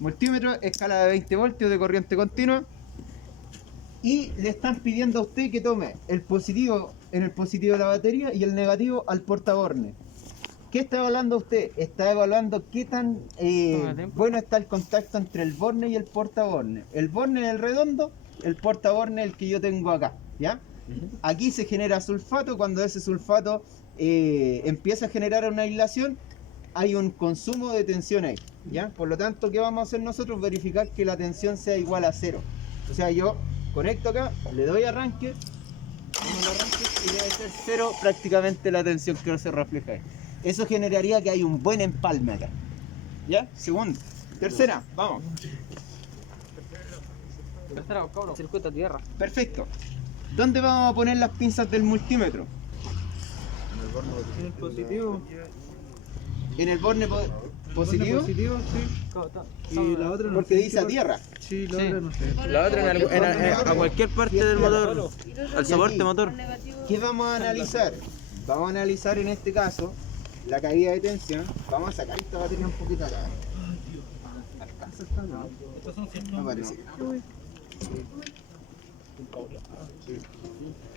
Multímetro, escala de 20 voltios de corriente continua. Y le están pidiendo a usted que tome el positivo en el positivo de la batería y el negativo al portaborne. ¿Qué está evaluando usted? Está evaluando qué tan bueno está el contacto entre el borne y el portaborne. El borne es el redondo, el portaborne es el que yo tengo acá, ¿ya? Aquí se genera sulfato. Cuando ese sulfato empieza a generar una aislación, hay un consumo de tensión ahí, ¿ya? Por lo tanto, ¿qué vamos a hacer nosotros? Verificar que la tensión sea igual a 0. O sea, yo conecto acá, le doy arranque, y debe ser 0 prácticamente la tensión que se refleja ahí. Eso generaría que hay un buen empalme acá, ¿ya? Segundo. Tercera, vamos. Tercera, cabrón. Circuito a tierra. Perfecto. ¿Dónde vamos a poner las pinzas del multímetro? En el positivo. En el borne positivo. Positivo, sí. Y la otra no Porque sé dice a qué tierra. Sí, la otra no sé. La otra a cualquier parte del motor, al soporte motor. ¿Qué vamos a analizar? Vamos a analizar en este caso la caída de tensión. Vamos a sacar esta batería un poquito acá. ¿Alcanza esta? No. Estos son 100. No parece.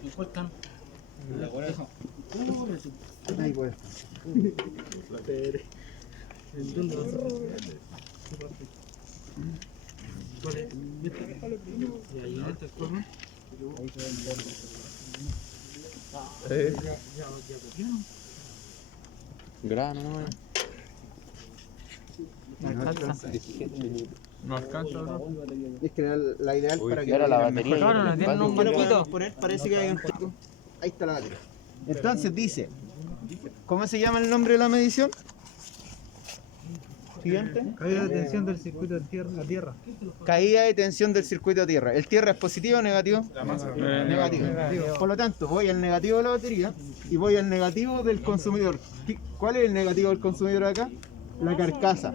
¿Me cuestan? Ahí puede. ¿Dónde vas a Y ahí este corno. Grano, no. No alcanza, bro. Es que era la ideal para que Era la vaya batería. mejor. Cabrón, no tienen un ¿Qué lo banquito. podemos poner? Parece que hay un poco. Ahí está la batería. Entonces dice, ¿cómo se llama el nombre de la medición? Siguiente. Caída de tensión del circuito a tierra. Caída de tensión del circuito a tierra. ¿El tierra es positivo o negativo? Negativo. Por lo tanto, voy al negativo de la batería y voy al negativo del consumidor. ¿Cuál es el negativo del consumidor acá? La carcasa.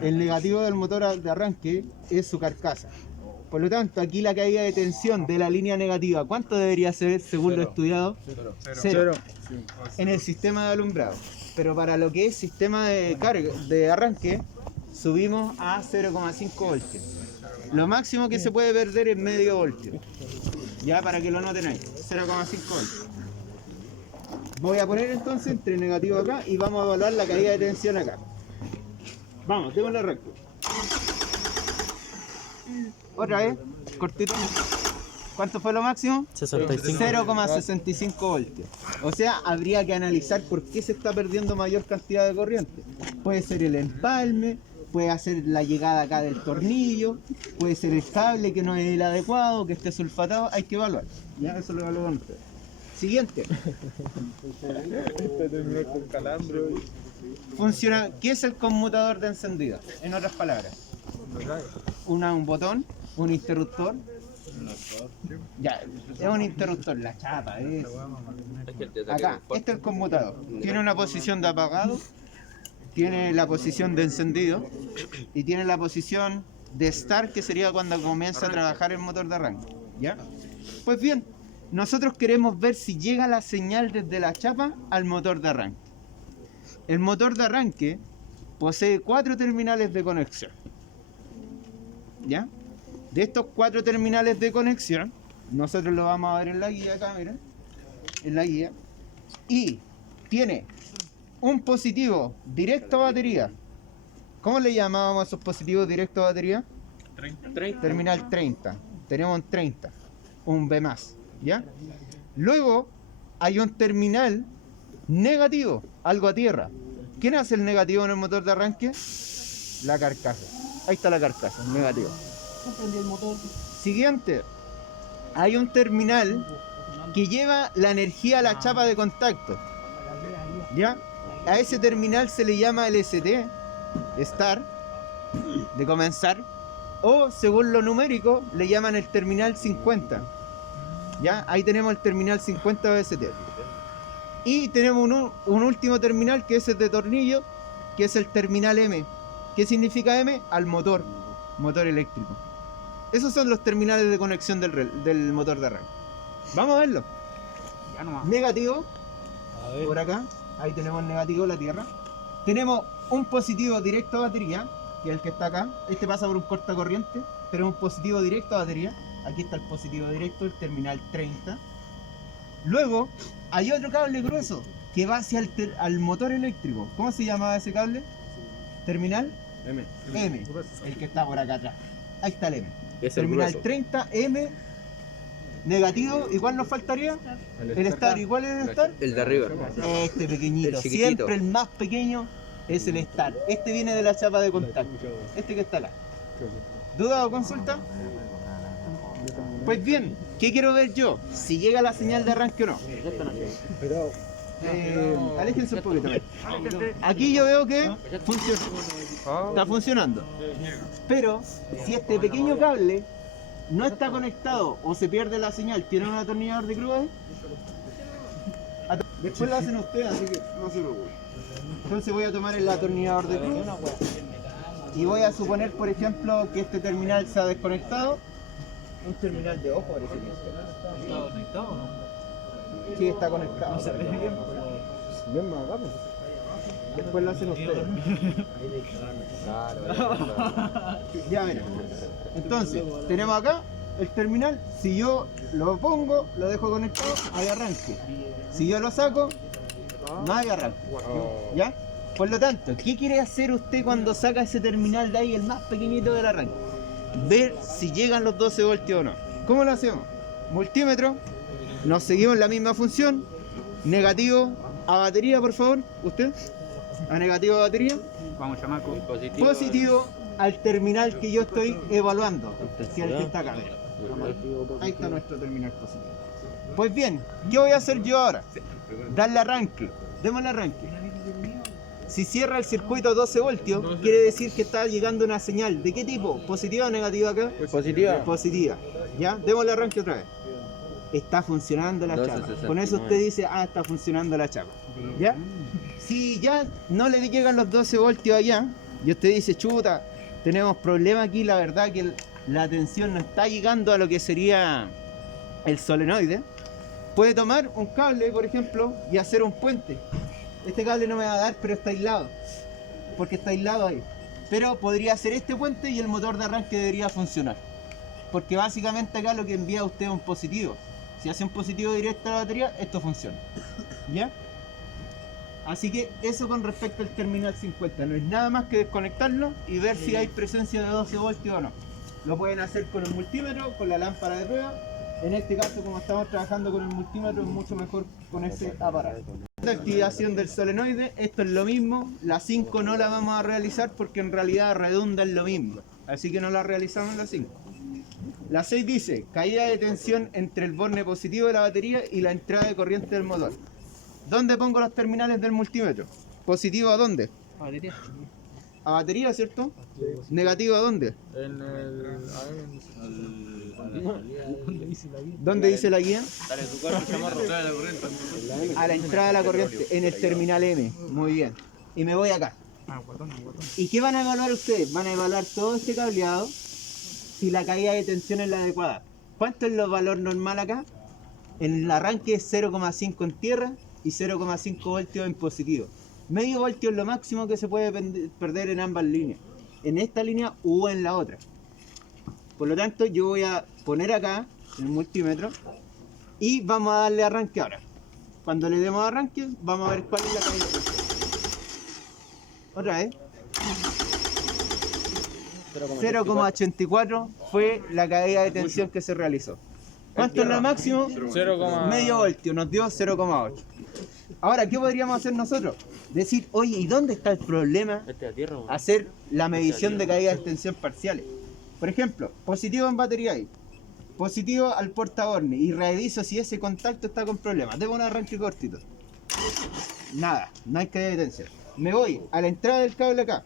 El negativo del motor de arranque es su carcasa. Por lo tanto, aquí la caída de tensión de la línea negativa, ¿cuánto debería ser según lo estudiado? Cero. En el sistema de alumbrado. Pero para lo que es sistema de carga, de arranque, subimos a 0,5 voltios. Lo máximo que se puede perder es medio voltio. Ya para que lo noten ahí, 0,5 voltios. Voy a poner entonces entre negativo acá y vamos a evaluar la caída de tensión acá. Vamos, démosle recto. Otra vez, cortito. ¿Cuánto fue lo máximo? 65. 0,65 voltios. O sea, habría que analizar por qué se está perdiendo mayor cantidad de corriente. Puede ser el empalme, puede ser la llegada acá del tornillo, puede ser el cable que no es el adecuado, que esté sulfatado, hay que evaluar. Ya, eso lo evalúan ustedes. Siguiente. Funciona. ¿Qué es el conmutador de encendido? En otras palabras. Un botón, un interruptor. Ya, es un interruptor, la chapa, es. Acá, este es el conmutador. Tiene una posición de apagado, tiene la posición de encendido y tiene la posición de start, que sería cuando comienza a trabajar el motor de arranque. ¿Ya? Pues bien, nosotros queremos ver si llega la señal desde la chapa al motor de arranque. El motor de arranque posee 4 terminales de conexión. ¿Ya? De estos 4 terminales de conexión, nosotros lo vamos a ver en la guía acá, miren, en la guía, y tiene un positivo directo a batería. ¿Cómo le llamábamos a esos positivos directos a batería? 30. Terminal 30. Tenemos un 30, un B+, ¿ya? Luego hay un terminal negativo, algo a tierra. ¿Quién hace el negativo en el motor de arranque? La carcasa. Ahí está la carcasa, el negativo. Siguiente, hay un terminal que lleva la energía a la chapa de contacto. ¿Ya? A ese terminal se le llama el ST, Start, de comenzar, o según lo numérico le llaman el terminal 50. ¿Ya? Ahí tenemos el terminal 50 OST. Y tenemos un último terminal que es el de tornillo, que es el terminal M. ¿Qué significa M? Al motor eléctrico. Esos son los terminales de conexión del motor de arranque. Vamos a verlo. Ya nomás. Negativo, por acá, ahí tenemos el negativo, la tierra. Tenemos un positivo directo a batería, que es el que está acá. Este pasa por un cortacorriente, pero es un positivo directo a batería. Aquí está el positivo directo, el terminal 30. Luego hay otro cable grueso que va hacia al motor eléctrico. ¿Cómo se llamaba ese cable? Terminal M. M, el que está por acá atrás. Ahí está el M. Es el Terminal grueso. 30, M, negativo. ¿Igual nos faltaría? El estar, ¿igual es el estar? El de arriba. Este pequeñito, El chiquitito. siempre el más pequeño es el estar. Este viene de la chapa de contacto. Este que está acá. ¿Duda o consulta? Pues bien, ¿qué quiero ver yo? Si llega la señal de arranque o no. Aléjense un poquito. Aquí yo veo que está funcionando. Pero si este pequeño cable no está conectado o se pierde la señal, ¿tiene un atornillador de cruz ahí? Después lo hacen ustedes, así que no se preocupen. Entonces voy a tomar el atornillador de cruz y voy a suponer, por ejemplo, que este terminal se ha desconectado. Un terminal de ojo parece que ¿Está conectado o no? sí está conectado. No se ve bien. Después lo hacen ustedes. Ya miren. Entonces, tenemos acá el terminal. Si yo lo pongo, lo dejo conectado, hay arranque. Si yo lo saco, no hay arranque. ¿Ya? Por lo tanto, ¿qué quiere hacer usted cuando saca ese terminal de ahí, el más pequeñito del arranque? Ver si llegan los 12 voltios o no. ¿Cómo lo hacemos? Multímetro, nos seguimos la misma función. Negativo a batería, por favor, usted. A negativo a batería. Vamos, chamaco. Positivo al terminal que yo estoy evaluando. Si el que está acá. Ahí está nuestro terminal positivo. Pues bien, ¿qué voy a hacer yo ahora? Darle arranque. Démosle arranque. Si cierra el circuito a 12 voltios, quiere decir que está llegando una señal. ¿De qué tipo? ¿Positiva o negativa acá? Positiva. Positiva. ¿Ya? Démosle arranque otra vez. Está funcionando la chapa. 12.69. Con eso usted dice, ah, está funcionando la chapa. ¿Ya? Si ya no le llegan los 12 voltios allá, y usted dice, chuta, tenemos problema aquí, la verdad que la tensión no está llegando a lo que sería el solenoide, puede tomar un cable, por ejemplo, y hacer un puente. Este cable no me va a dar, pero está aislado, porque está aislado ahí. Pero podría hacer este puente y el motor de arranque debería funcionar. Porque básicamente acá lo que envía a usted es un positivo. Si hace un positivo directo a la batería, esto funciona. ¿Ya? Así que eso con respecto al terminal 50. No es nada más que desconectarlo y ver si hay presencia de 12 voltios o no. Lo pueden hacer con el multímetro, con la lámpara de prueba. En este caso, como estamos trabajando con el multímetro, es mucho mejor con ese aparato. La activación del solenoide, esto es lo mismo. La 5 no la vamos a realizar porque en realidad redunda en lo mismo. Así que no la realizamos en la 5. La 6 dice, caída de tensión entre el borne positivo de la batería y la entrada de corriente del motor. ¿Dónde pongo los terminales del multímetro? ¿Positivo a dónde? Batería. A batería, ¿cierto? ¿Negativo a dónde? En el. ¿Dónde dice la guía? Dale tu cuerpo, chamarro. Dale la corriente. A la entrada de la corriente, en el terminal M. Muy bien. Y me voy acá. Guatón. ¿Y qué van a evaluar ustedes? Van a evaluar todo este cableado si la caída de tensión es la adecuada. ¿Cuánto es el valor normal acá? En el arranque es 0,5 en tierra y 0,5 voltios en positivo. Medio voltio es lo máximo que se puede perder en ambas líneas. En esta línea o en la otra. Por lo tanto, yo voy a poner acá el multímetro y vamos a darle arranque ahora. Cuando le demos arranque, vamos a ver cuál es la caída de tensión. Otra vez. 0,84 fue la caída de tensión que se realizó. ¿Cuánto es lo máximo? Medio voltio, nos dio 0,8. Ahora, ¿qué podríamos hacer nosotros? Decir, oye, ¿y dónde está el problema? Hacer la medición de caída de tensión parciales. Por ejemplo, positivo en batería ahí. Positivo al portaborne y reviso si ese contacto está con problemas. Debo un arranque cortito. Nada, no hay caída de tensión. Me voy a la entrada del cable acá.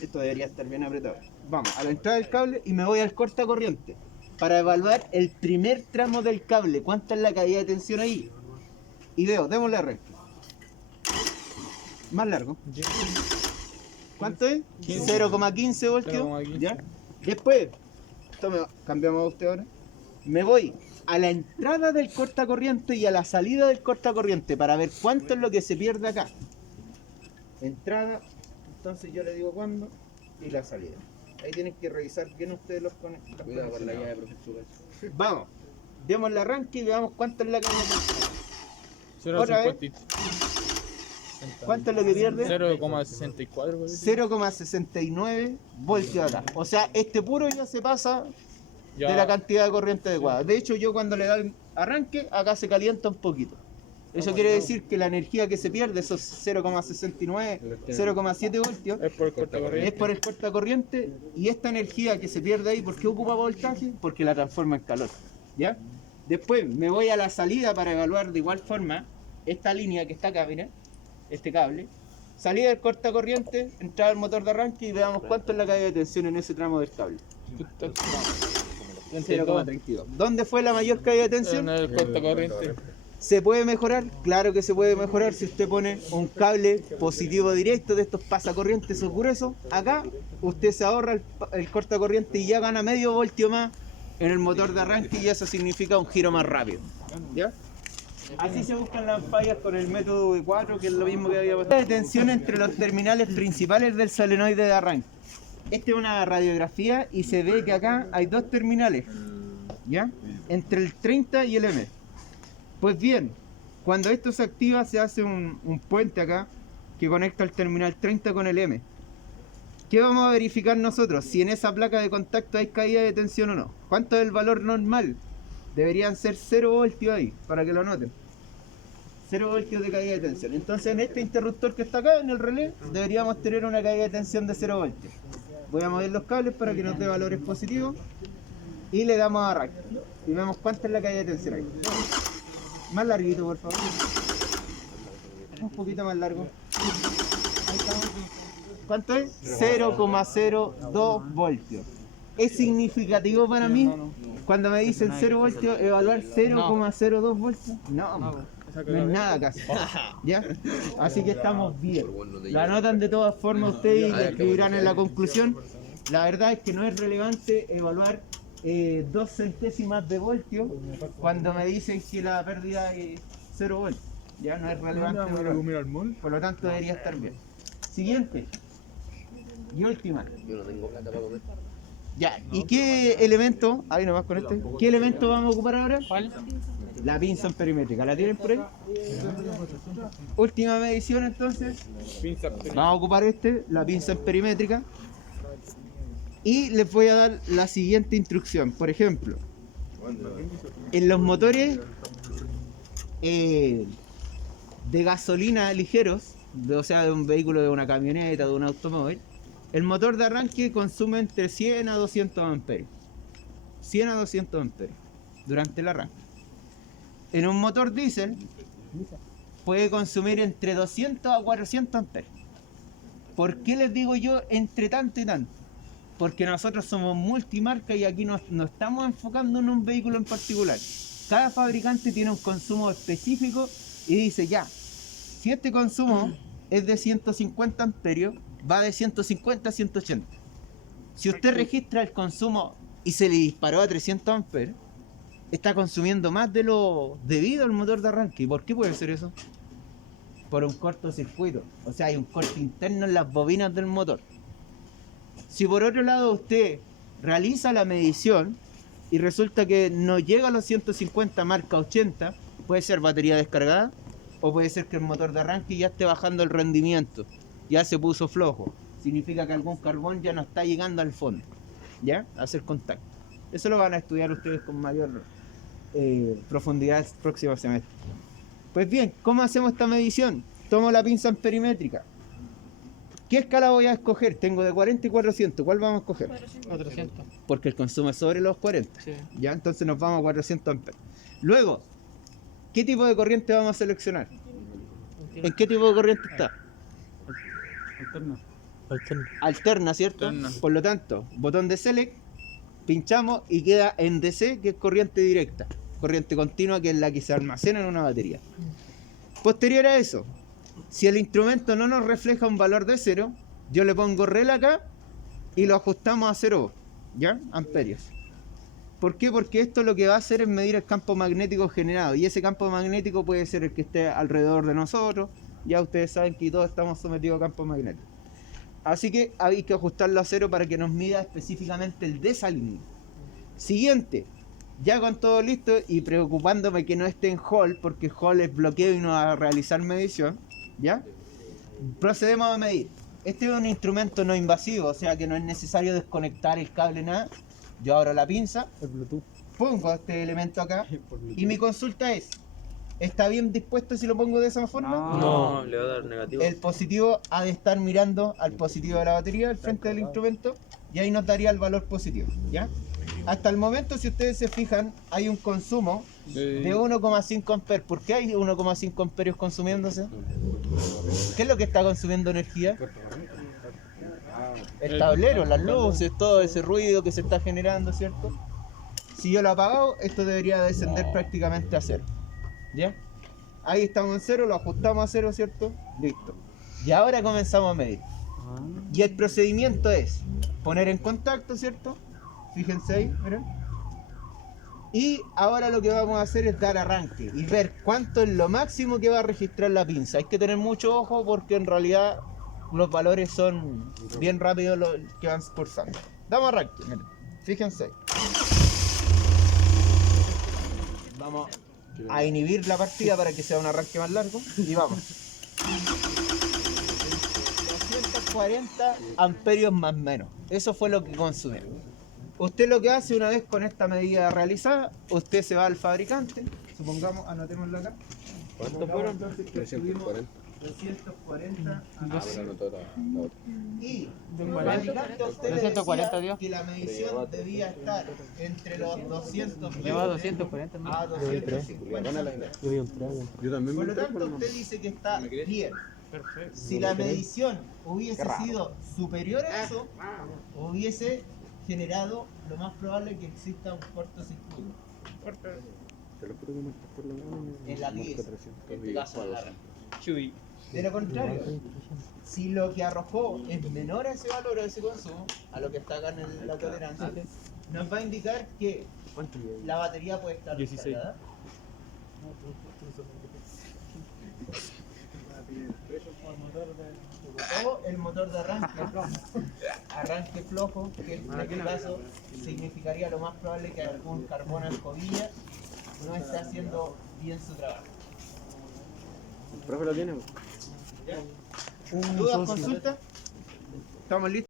Esto debería estar bien apretado. Vamos, a la entrada del cable y me voy al cortacorriente para evaluar el primer tramo del cable. ¿Cuánta es la caída de tensión ahí? Y veo, démosle arranque. Más largo. ¿Cuánto es? 0,15 voltios. 0,15. ¿Ya? Después, cambiamos a usted ahora. Me voy a la entrada del cortacorriente y a la salida del cortacorriente para ver cuánto es lo que se pierde acá. Entrada entonces yo le digo cuándo y la salida. Ahí tienen que revisar bien ustedes los conectores. Cuidado con la llave, profesor. Vamos, demos el arranque y veamos cuánto es la caída de tensión. Otra vez. 0,50. ¿Cuánto es lo que pierde? 0,64. 0,69 voltios acá. O sea, este puro ya se pasa Ya. de la cantidad de corriente adecuada. De hecho, yo cuando le doy el arranque, acá se calienta un poquito. Eso quiere decir que la energía que se pierde, esos 0,69, 0,7 voltios, Es por el cortacorriente. es por el cortacorriente, y esta energía que se pierde ahí, ¿por qué ocupa voltaje? Porque la transforma en calor. ¿Ya? Después me voy a la salida para evaluar de igual forma esta línea que está acá, miren, este cable. Salida del cortacorriente, entrada al motor de arranque y veamos cuánto es la caída de tensión en ese tramo del cable. 0,32. ¿Dónde fue la mayor caída de tensión? En el cortacorriente. ¿Se puede mejorar? Claro que se puede mejorar si usted pone un cable positivo directo de estos pasacorrientes o gruesos. Acá usted se ahorra el cortacorriente y ya gana medio voltio más en el motor de arranque y eso significa un giro más rápido. ¿Ya? Así se buscan las fallas con el método V4, que es lo mismo que había pasado. La tensión entre los terminales principales del solenoide de arranque. Esta es una radiografía y se ve que acá hay dos terminales, ¿ya? Entre el 30 y el M. Pues bien, cuando esto se activa se hace un puente acá que conecta el terminal 30 con el M. ¿Qué vamos a verificar nosotros? Si en esa placa de contacto hay caída de tensión o no. ¿Cuánto es el valor normal? Deberían ser 0 voltios ahí, para que lo noten. 0 voltios de caída de tensión. Entonces en este interruptor que está acá, en el relé, deberíamos tener una caída de tensión de 0 voltios. Voy a mover los cables para que nos dé valores positivos. Y le damos a arranque. Y vemos cuánta es la caída de tensión ahí. Más larguito, por favor. Un poquito más largo. Ahí estamos. ¿Cuánto es? 0,02 voltios. ¿Es significativo para mí cuando me dicen 0 voltios evaluar 0,02 voltios? No, no es nada casi. ¿Ya? Así que estamos bien. La anotan de todas formas ustedes y la escribirán en la conclusión. La verdad es que no es relevante evaluar 2 centésimas de voltio cuando me dicen que la pérdida es 0 voltios. Ya no es relevante evaluar. Por lo tanto debería estar bien. Siguiente. Y última. Yo no tengo plata para comer. Ya, ¿y qué elemento? Ahí nomás con este. ¿Qué elemento vamos a ocupar ahora? ¿Cuál? La pinza perimétrica. ¿La tienen por ahí? Última medición entonces. Vamos a ocupar la pinza perimétrica. Y les voy a dar la siguiente instrucción. Por ejemplo, en los motores de gasolina ligeros, o sea, de un vehículo, de una camioneta, de un automóvil, el motor de arranque consume entre 100 a 200 amperios. 100 a 200 amperios durante el arranque. En un motor diésel puede consumir entre 200 a 400 amperios. ¿Por qué les digo yo entre tanto y tanto? Porque nosotros somos multimarca y aquí no estamos enfocando en un vehículo en particular. Cada fabricante tiene un consumo específico y dice ya, si este consumo es de 150 amperios, va de 150 a 180. Si usted registra el consumo y se le disparó a 300 amperios, está consumiendo más de lo debido al motor de arranque. ¿Y por qué puede ser eso? Por un cortocircuito. O sea, hay un corte interno en las bobinas del motor. Si por otro lado usted realiza la medición y resulta que no llega a los 150, marca 80, puede ser batería descargada o puede ser que el motor de arranque ya esté bajando el rendimiento, ya se puso flojo. Significa que algún carbón ya no está llegando al fondo, ¿ya? A hacer contacto. Eso lo van a estudiar ustedes con mayor profundidad el próximo semestre. Pues bien, ¿cómo hacemos esta medición? Tomo la pinza perimétrica. ¿Qué escala voy a escoger? Tengo de 40 y 400. ¿Cuál vamos a escoger? 400. Porque el consumo es sobre los 40. Sí. Ya, entonces nos vamos a 400 amperios. Luego, ¿qué tipo de corriente vamos a seleccionar? ¿En qué tipo de corriente está? Alterna, ¿cierto? Alterna. Por lo tanto, botón de select, pinchamos y queda en DC, que es corriente directa. Corriente continua, que es la que se almacena en una batería. Posterior a eso, si el instrumento no nos refleja un valor de 0, yo le pongo rel acá y lo ajustamos a 0, ¿ya? Amperios. ¿Por qué? Porque esto lo que va a hacer es medir el campo magnético generado, y ese campo magnético puede ser el que esté alrededor de nosotros. Ya ustedes saben que todos estamos sometidos a campo magnético. Así que hay que ajustarlo a 0 para que nos mida específicamente el desalineo. Siguiente, ya con todo listo y preocupándome que no esté en hold, porque hold es bloqueo y no va a realizar medición, ¿ya? Procedemos a medir. Este es un instrumento no invasivo, o sea que no es necesario desconectar el cable, nada. Yo abro la pinza, El Bluetooth. pongo este elemento acá y mi consulta es, ¿está bien dispuesto si lo pongo de esa forma? No, le va a dar negativo. El positivo ha de estar mirando al positivo de la batería, al frente del instrumento, y ahí nos daría el valor positivo, ¿ya? Hasta el momento, si ustedes se fijan, hay un consumo de 1,5 amperes. ¿Por qué hay 1,5 amperios consumiéndose? ¿Qué es lo que está consumiendo energía? El tablero, las luces, todo ese ruido que se está generando, ¿cierto? Si yo lo he apagado, esto debería descender prácticamente a 0, ¿ya? Ahí estamos en 0, lo ajustamos a 0, ¿cierto? Listo. Y ahora comenzamos a medir. Y el procedimiento es poner en contacto, ¿cierto? Fíjense ahí, miren. Y ahora lo que vamos a hacer es dar arranque y ver cuánto es lo máximo que va a registrar la pinza. Hay que tener mucho ojo porque en realidad los valores son bien rápidos los que van cursando. Damos arranque, miren. Fíjense ahí. Vamos a inhibir la partida para que sea un arranque más largo. Y vamos. 240 amperios más menos. Eso fue lo que consumimos. Usted lo que hace una vez con esta medida realizada, usted se va al fabricante, supongamos, anotémoslo acá. ¿Cuántos fueron? 340. 240 Ahora anotó la otra. y el fabricante a usted le 340 decía dio. que la medición debía estar entre los 200 Lleva 240 ¿no? a 250. Yo vi un trago. Yo también Por me lo tanto, usted dice que está bien. Perfecto. Si la medición hubiese sido superior a eso, hubiese generado lo más probable que exista un cortocircuito Te lo juro que me por la mano. en la pieza, en este caso en la red. Chuy. De lo contrario, si lo que arrojó es menor a ese valor, a ese consumo, a lo que está acá en la tolerancia, nos va a indicar que la batería puede estar 16. descargada. O el motor de arranque flojo, que en este caso significaría lo más probable que algún carbón alcobilla no esté haciendo bien su trabajo. El profe lo tiene. ¿Dudas, consultas? ¿Estamos listos?